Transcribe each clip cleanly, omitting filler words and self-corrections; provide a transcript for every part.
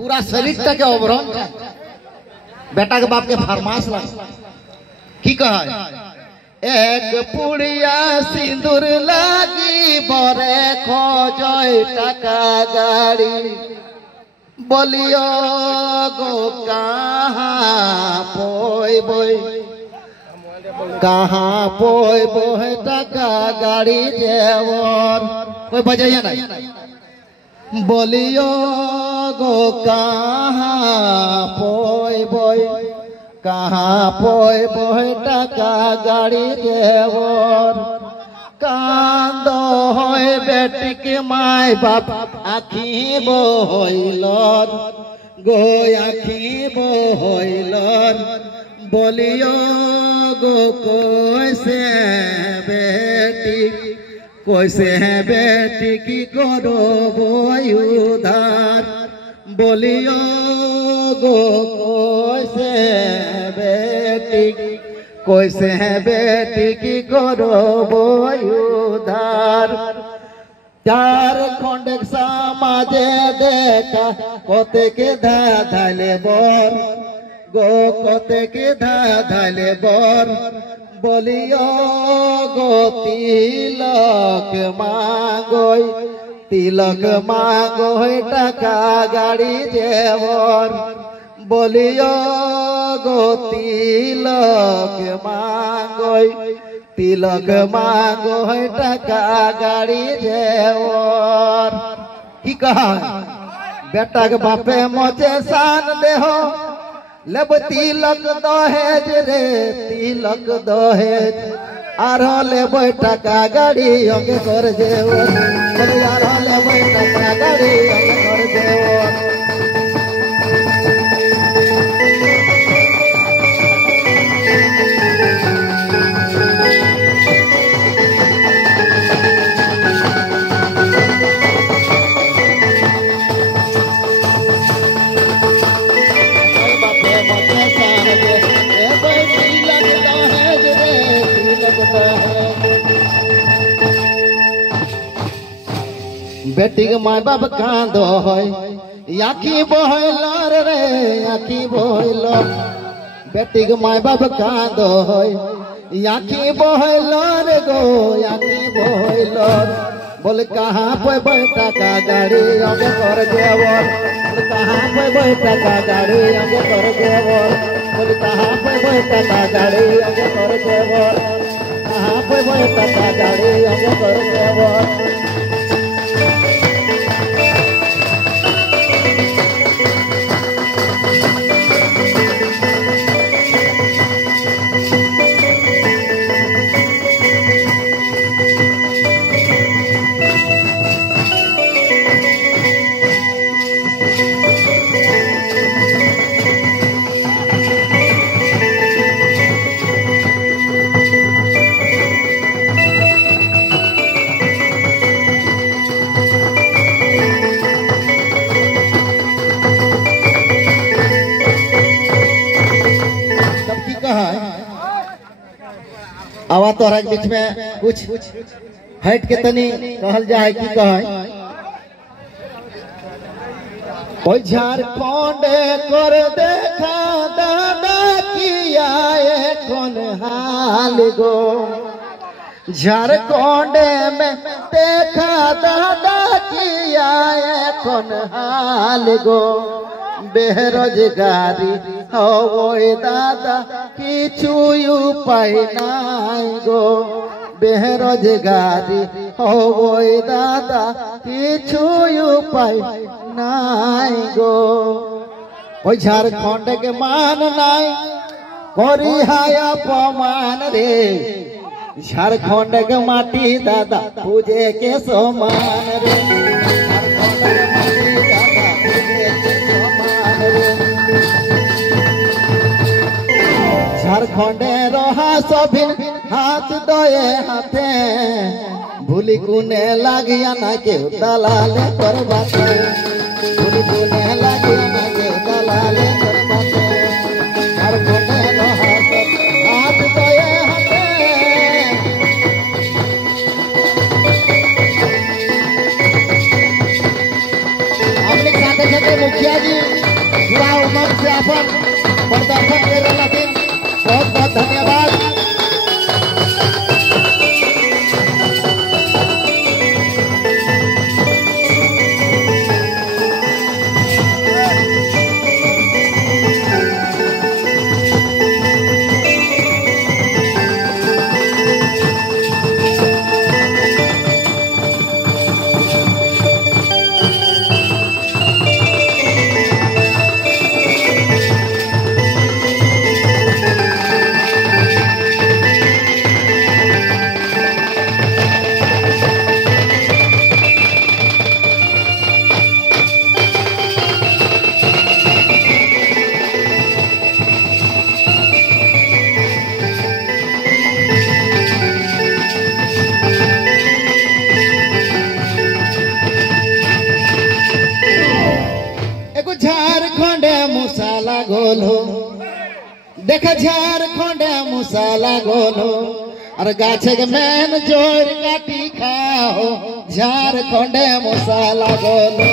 पूरा शरीर तक अवरण बेटा के बाप के फरमाश लग की कहा एक पुड़िया सिंदूर लागी बरे खोजय टाका गाड़ी बोलियो गो कहाँ पोय बोय कहाँ पोय बोय टाका गाड़ी जेवर कोई बजाइए नहीं बोलियो गो कहाँ पोय बोय कहाँ पोय बोय टाका गाड़ी जेवर कांदो होय बेटी के माय बाप आखी बोहैलन गो आखी बोहैलन बोलियो गो कैसे बेटी की करो बोय उधार बोलियो गो कैसे बेटी की करो बोय उधार झारखंड समाजे देखा कोते के धाले बर गो कोते के धाले बर बोलियो गो तिलक मांगोय टाका गाड़ी जेवर बोलियो गो तिलक मांगोय टाका गाड़ी जेवर की कहा बेटा के बापे मोचे शान देहो लेब तिलक दहेज रे तिलक दहेज आर लेब टाका गाड़ी अंगे कर जेवर आर लेब टाका गाड़ी अंगे कर जेवर बेटी के माय बाप कांदो होय आखी बोहैलर रे आखी बोहैलर बेटी के माय बाप कांदो होय आखी बोहैलर गो आखी बोहैलर बोल कहाँ पे बैठा का गाड़ी आगे कर जेवर बोल कहाँ पे बैठा का गाड़ी आगे कर जेवर बोल कहाँ पे बैठा का गाड़ी आगे कर जेवर कहाँ पे बैठा का गाड़ी आगे कर जेवर आवा तो बीच में कुछ हट के तनी कहल जाए की कहे झारखंड कर देखा दादा किया कौन हाल गो झारखंड में देखा दादा किया कौन हाल गो बेरोजगारी हो दादा किछु उपाय नाई गो बेरोजगारी हो दादा किछु उपाय नाई गो ओ झारखंड के मान नाई करी हाय अपमान रे झारखंड के माटी दादा पूजे के समान रे झारखंड रहा सभिन हाथ दोए हाथे भूली कुने लागिया ना के दलाले करबाते भूली कुने लागिया ना के दलाले करबाते झारखंड रहा सब हाथ दोए हाथे अपने साथ मुखिया जी पूरा उमंग से अपन प्रदर्शन कर रहा दिन बहुत बहुत धन्यवाद। झारखंड मुसाला गोलो देखा झारखंड मुसाला गोलो और गाछ के मैन जोर काटी खाओ झारखंड मुसाला गोलो।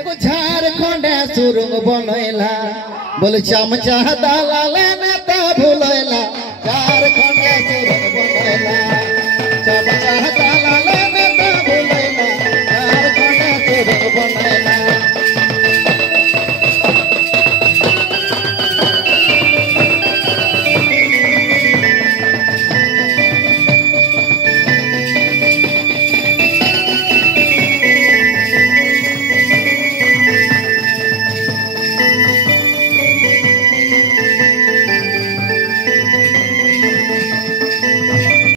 एगो झारखंड सुरुंग बनैला बोल चमचा दाला लेना तो भूलैला